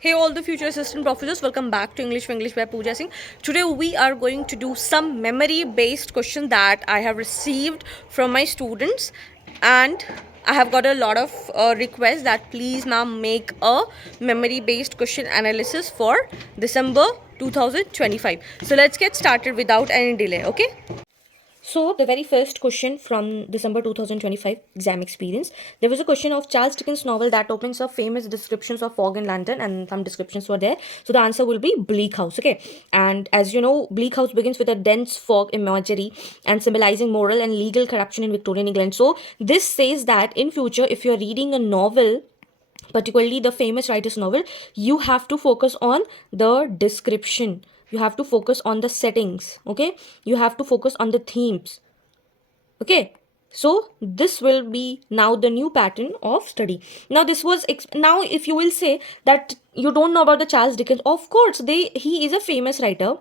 Hey all the future assistant professors, welcome back to English by Pooja Singh. Today we are going to do some memory based questions that I have received from my students, and I have got a lot of requests that please ma'am make a memory based question analysis for December 2025. So let's get started without any delay, okay? So, the very first question from December 2025 exam experience, there was a question of Charles Dickens' novel that opens up famous descriptions of fog in London, and some descriptions were there. So, the answer will be Bleak House. Okay, and as you know, Bleak House begins with a dense fog imagery and symbolizing moral and legal corruption in Victorian England. So, this says that in future, if you're reading a novel, particularly the famous writer's novel, you have to focus on the description, you have to focus on the settings, okay, you have to focus on the themes, okay. So this will be now the new pattern of study. Now this was now if you will say that you don't know about the Charles Dickens, of course he is a famous writer,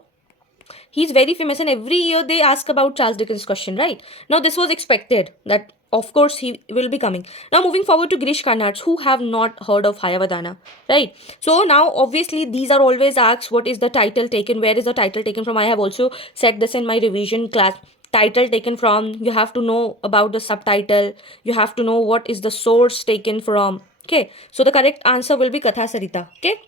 he's very famous, and every year they ask about Charles Dickens question, right? Now this was expected that of course he will be coming. Now moving forward to Girish Karnad's, who have not heard of Hayavadana, right? So now obviously these are always asked, what is the title taken, where is the title taken from? I have also said this in my revision class. Title taken from, you have to know about the subtitle, you have to know what is the source taken from, okay. So the correct answer will be Katha Sarita, okay.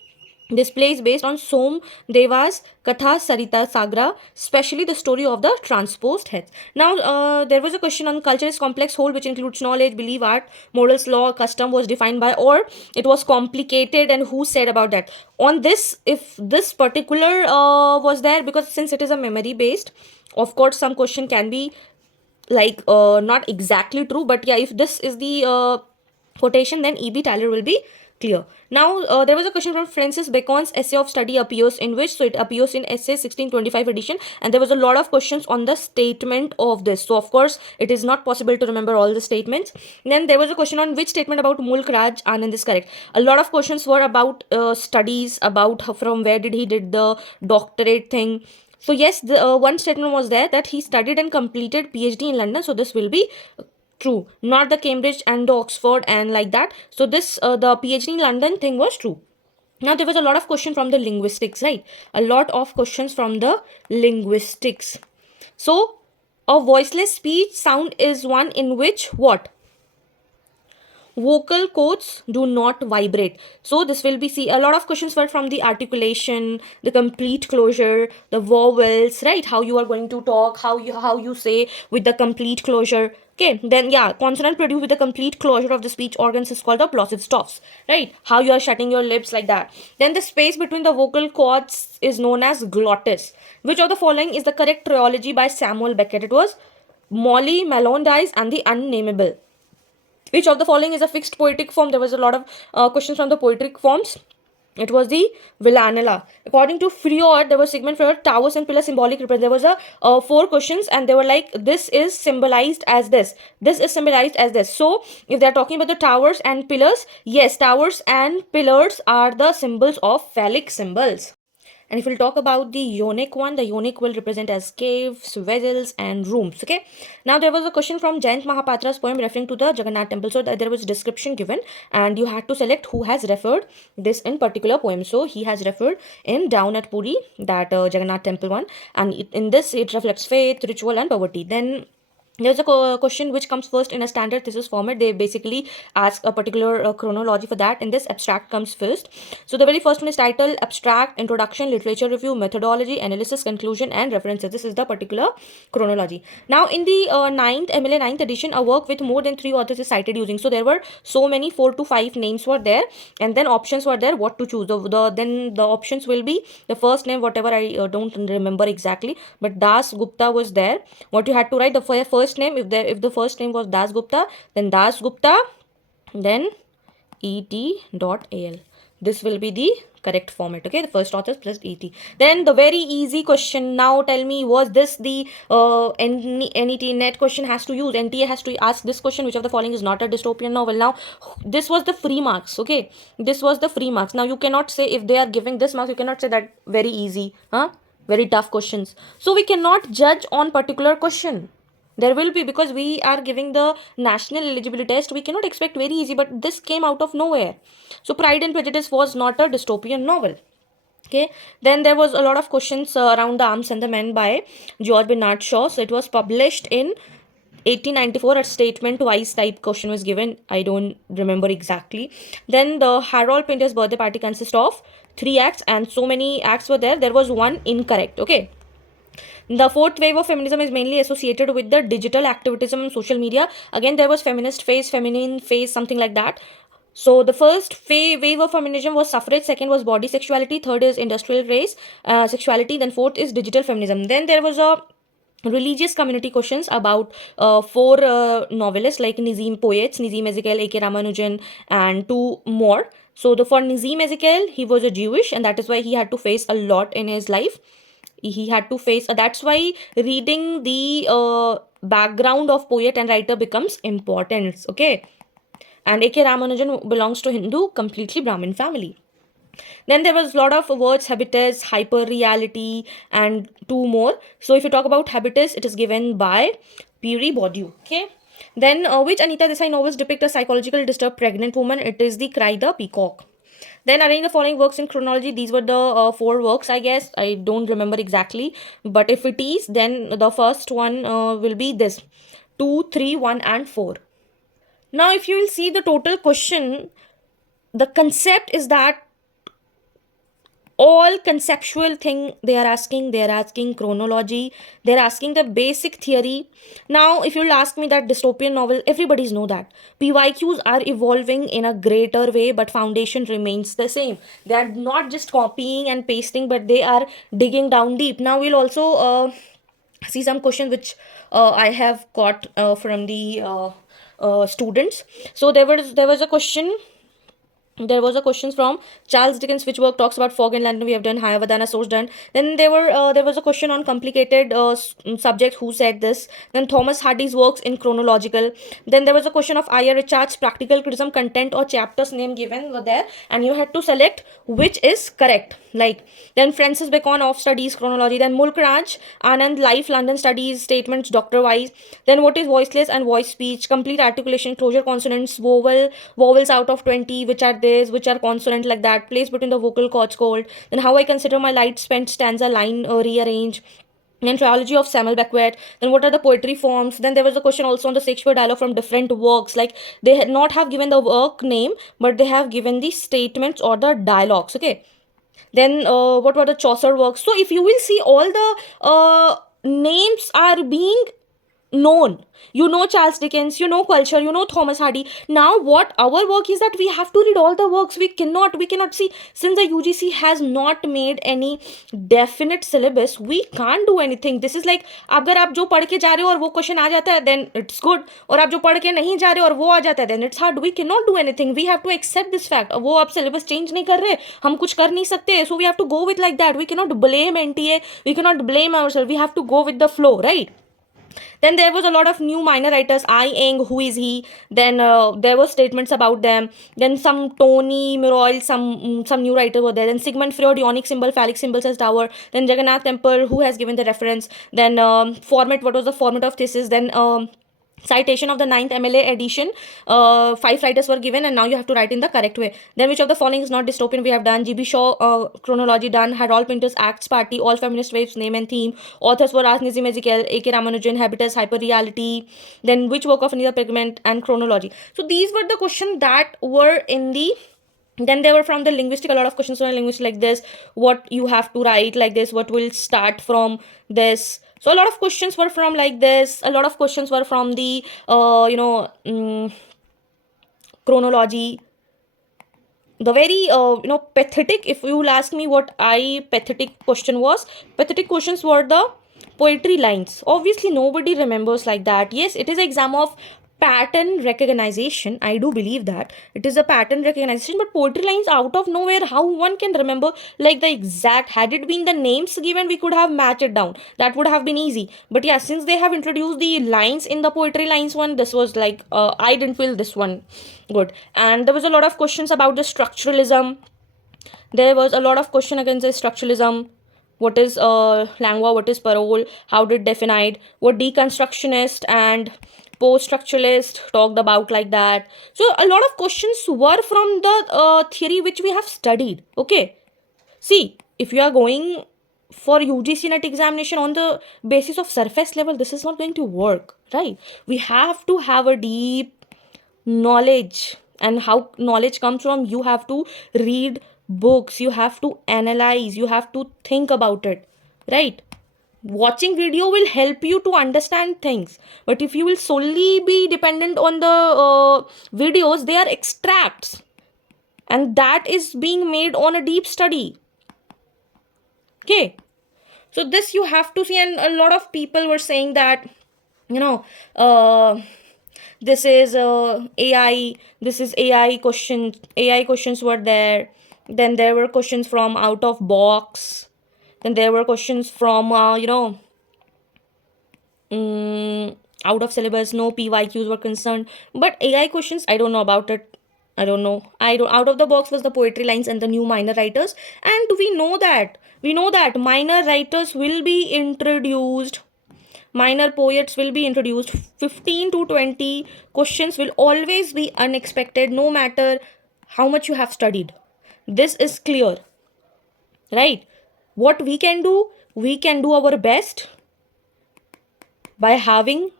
This play is based on Som Deva's Katha Sarita Sagra, especially the story of the transposed heads. Now, there was a question on culture is complex whole which includes knowledge, belief, art, morals, law, custom was defined by, or it was complicated, and who said about that. On this, if this particular was there, because since it is a memory based, of course some question can be like not exactly true, but yeah, if this is the quotation, then E.B. Tyler will be clear. Now, there was a question from Francis Bacon's essay of study appears in which, so it appears in essay 1625 edition, and there was a lot of questions on the statement of this. So, of course, it is not possible to remember all the statements. Then there was a question on which statement about Mulk Raj Anand is correct. A lot of questions were about studies, about from where did he did the doctorate thing. So yes, the one statement was there that he studied and completed PhD in London. So this will be true, not the Cambridge and the Oxford and like that. So this the PhD in London thing was true. Now there was a lot of question from the linguistics, right? A lot of questions from the linguistics. So a voiceless speech sound is one in which what? Vocal cords do not vibrate. So this will be, see, a lot of questions were from the articulation, the complete closure, the vowels, right? How you are going to talk, how you say with the complete closure. Okay, then yeah, consonant produced with the complete closure of the speech organs is called the plosive stops, right? How you are shutting your lips like that. Then the space between the vocal cords is known as glottis. Which of the following is the correct trilogy by Samuel Beckett? It was Molly, Malone and the Unnameable. Which of the following is a fixed poetic form? There was a lot of questions from the poetic forms. It was the Villanella. According to Freud, there was segment for towers and pillars symbolic represent. There was a 4 questions, and they were like, this is symbolized as this. This is symbolized as this. So, if they're talking about the towers and pillars, yes, towers and pillars are the symbols of phallic symbols. And if we'll talk about the Yonic one, the Yonic will represent as caves, vessels, and rooms. Okay. Now there was a question from Jayant Mahapatra's poem referring to the Jagannath temple. So there was description given, and you had to select who has referred this in particular poem. So he has referred in Down at Puri, that Jagannath temple one, and in this it reflects faith, ritual, and poverty. Then there's a question which comes first in a standard thesis format. They basically ask a particular chronology for that. In this, abstract comes first. So the very first one is title, abstract, introduction, literature review, methodology, analysis, conclusion, and references. This is the particular chronology. Now in the 9th edition, a work with more than 3 authors is cited using. So there were so many 4 to 5 names were there, and then options were there what to choose. Then the options will be the first name, whatever I don't remember exactly, but Das Gupta was there. What you had to write, the first name, if the first name was Das Gupta, then Das Gupta, then et.al. This will be the correct format. Okay, the first authors plus et. Then the very easy question. Now tell me, was this the NET question has to use? NTA has to ask this question: which of the following is not a dystopian novel? Now this was the free marks. Okay, this was the free marks. Now you cannot say, if they are giving this marks, you cannot say that very easy, very tough questions. So we cannot judge on particular question. There will be, because we are giving the national eligibility test. We cannot expect very easy, but this came out of nowhere. So Pride and Prejudice was not a dystopian novel. Okay, then there was a lot of questions around the Arms and the Men by George Bernard Shaw. So it was published in 1894. A statement wise type question was given. I don't remember exactly. Then the Harold Pinter's birthday party consists of 3 acts, and so many acts were there. There was one incorrect. Okay. The fourth wave of feminism is mainly associated with the digital activism and social media. Again, there was feminist phase, feminine phase, something like that. So the first wave of feminism was suffrage, second was body sexuality, third is industrial race sexuality, then fourth is digital feminism. Then there was a religious community questions about four novelists like Nazim Ezekiel, A.K. Ramanujan, and two more. So for Nazim Ezekiel, he was a Jewish, and that is why he had to face a lot in his life. He had to face that's why reading the background of poet and writer becomes important. Okay. And A.K. Ramanujan belongs to Hindu, completely Brahmin family. Then there was a lot of words, habitus, hyper reality, and two more. So if you talk about habitus, it is given by Piri Baudu. Okay. Then which Anita Desai novels depict a psychological disturbed pregnant woman? It is the Cry the Peacock. Then arrange the following works in chronology. These were the four works, I guess. I don't remember exactly. But if it is, then the first one will be this. 2, 3, 1 and 4. Now, if you will see the total question, the concept is that all conceptual thing they are asking chronology, they're asking the basic theory. Now if you'll ask me that dystopian novel, everybody's know that PYQs are evolving in a greater way, but foundation remains the same. They are not just copying and pasting, but they are digging down deep. Now we'll also see some questions which I have got from the students. So there was a question. There was a question from Charles Dickens, which work talks about fog in London. We have done Hayavadana source done. Then there was a question on complicated subject. Who said this? Then Thomas Hardy's works in chronological. Then there was a question of I.R. Richard's practical criticism, content or chapters name given were there, and you had to select which is correct. Like then Francis Bacon of studies chronology. Then Mulk Raj Anand life London studies statements Dr. Wise. Then what is voiceless and voice speech? Complete articulation, closure consonants, vowels out of 20, which are which are consonant, like that, place between the vocal cords cold. Then how I consider my light spent stanza line rearrange. Then trilogy of Samuel Beckett. Then what are the poetry forms? Then there was a question also on the Shakespeare dialogue from different works. Like they had not have given the work name, but they have given the statements or the dialogues. Okay. Then what were the Chaucer works? So if you will see, all the names are being known. You know Charles Dickens, you know culture, you know Thomas Hardy. Now what our work is that we have to read all the works. We cannot see, since the UGC has not made any definite syllabus, we can't do anything. This is like, अगर आप जो पढ़ के जा रहे हो और वो क्वेश्चन आ जाता है, then it's good. और आप जो पढ़ के नहीं जा रहे हो और वो आ जाता है, then it's hard. We cannot do anything. We have to accept this fact. वो आप syllabus change नहीं कर रहे, हम कुछ कर नहीं सकते. So we have to go with like that. We cannot blame NTA. We cannot blame ourselves. We have to go with the flow, right? Then there was a lot of new minor writers. Eng, who is he? Then there were statements about them. Then some Tony Meroil, some new writer were there. Then Sigmund Freud, ionic symbol, phallic symbols as tower. Then Jagannath Temple, who has given the reference. Then format, what was the format of thesis? Then citation of the 9th MLA edition, 5 writers were given, and now you have to write in the correct way. Then which of the following is not dystopian? We have done GB Shaw chronology done, Harold Pinter's Acts Party, all feminist waves name and theme. Authors were Nazim Ezekiel, A.K. Ramanujan, Habitus, Hyperreality. Then which work of Anita Pigment and chronology. So these were the questions that were in the. Then there were from the linguistic, a lot of questions from linguistic like this, what you have to write like this, what will start from this. So a lot of questions were from like this, a lot of questions were from the chronology. The very pathetic, if you will ask me what pathetic question was, pathetic questions were the poetry lines. Obviously nobody remembers like that. Yes, it is an exam of pattern recognition. I do believe that it is a pattern recognition, but poetry lines out of nowhere, how one can remember like the exact, had it been the names given, we could have matched it down, that would have been easy. But yeah, since they have introduced the lines in the poetry lines one, this was like I didn't feel this one good. And there was a lot of questions about the structuralism. There was a lot of question against the structuralism. what is lingua, what is parole, how did definite, what deconstructionist and post-structuralist talked about, like that. So a lot of questions were from the theory which we have studied. Okay, see, if you are going for UGC NET examination on the basis of surface level, this is not going to work, right? We have to have a deep knowledge, and how knowledge comes from, you have to read books, you have to analyze, you have to think about it, right? Watching video will help you to understand things, but if you will solely be dependent on the videos, they are extracts, and that is being made on a deep study. Okay, so this you have to see. And a lot of people were saying that, you know, this is AI, this is AI questions, AI questions were there. Then there were questions from out of box, then there were questions from out of syllabus, no PYQs were concerned. But AI questions, I don't know about it. I don't know. Out of the box was the poetry lines and the new minor writers. And we know that minor writers will be introduced. Minor poets will be introduced. 15 to 20 questions will always be unexpected, no matter how much you have studied. This is clear, right? What we can do our best by having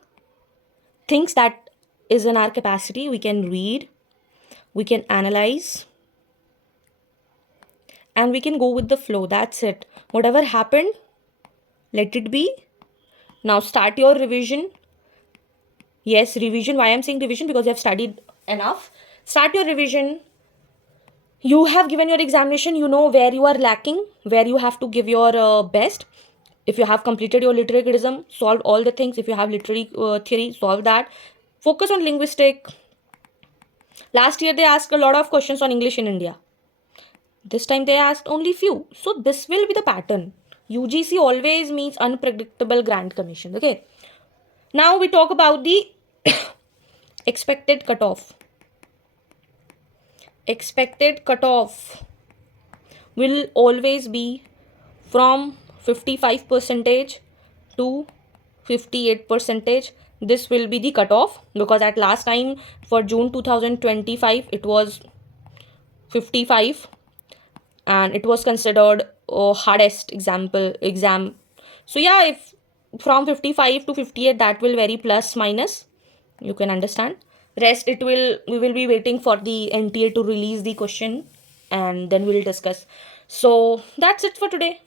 things that is in our capacity. We can read, we can analyze, and we can go with the flow. That's it. Whatever happened, let it be. Now start your revision. Yes, revision. Why I'm saying revision? Because you have studied enough. Start your revision. You have given your examination. You know where you are lacking, where you have to give your best. If you have completed your literary criticism, solve all the things. If you have literary theory, solve that. Focus on linguistic. Last year they asked a lot of questions on English in India. This time they asked only few. So this will be the pattern. UGC always means unpredictable Grand Commission. Okay. Now we talk about the expected cutoff. Expected cutoff will always be from 55% to 58%. This will be the cutoff, because at last time for June 2025 it was 55, and it was considered hardest exam. So yeah, if from 55 to 58, that will vary plus minus, you can understand. Rest we will be waiting for the NTA to release the question, and then we'll discuss. So that's it for today.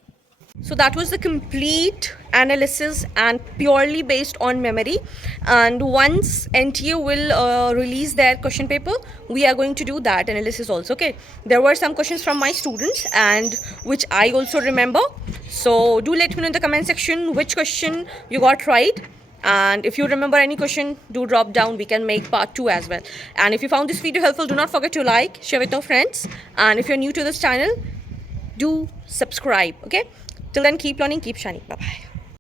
So that was the complete analysis and purely based on memory. And once NTA will release their question paper, we are going to do that analysis also. Okay, there were some questions from my students and which I also remember. So do let me know in the comment section which question you got right. And if you remember any question, do drop down. We can make part 2 as well. And if you found this video helpful, do not forget to like, share with your friends. And if you're new to this channel, do subscribe. Okay, till then, keep learning, keep shining. Bye bye.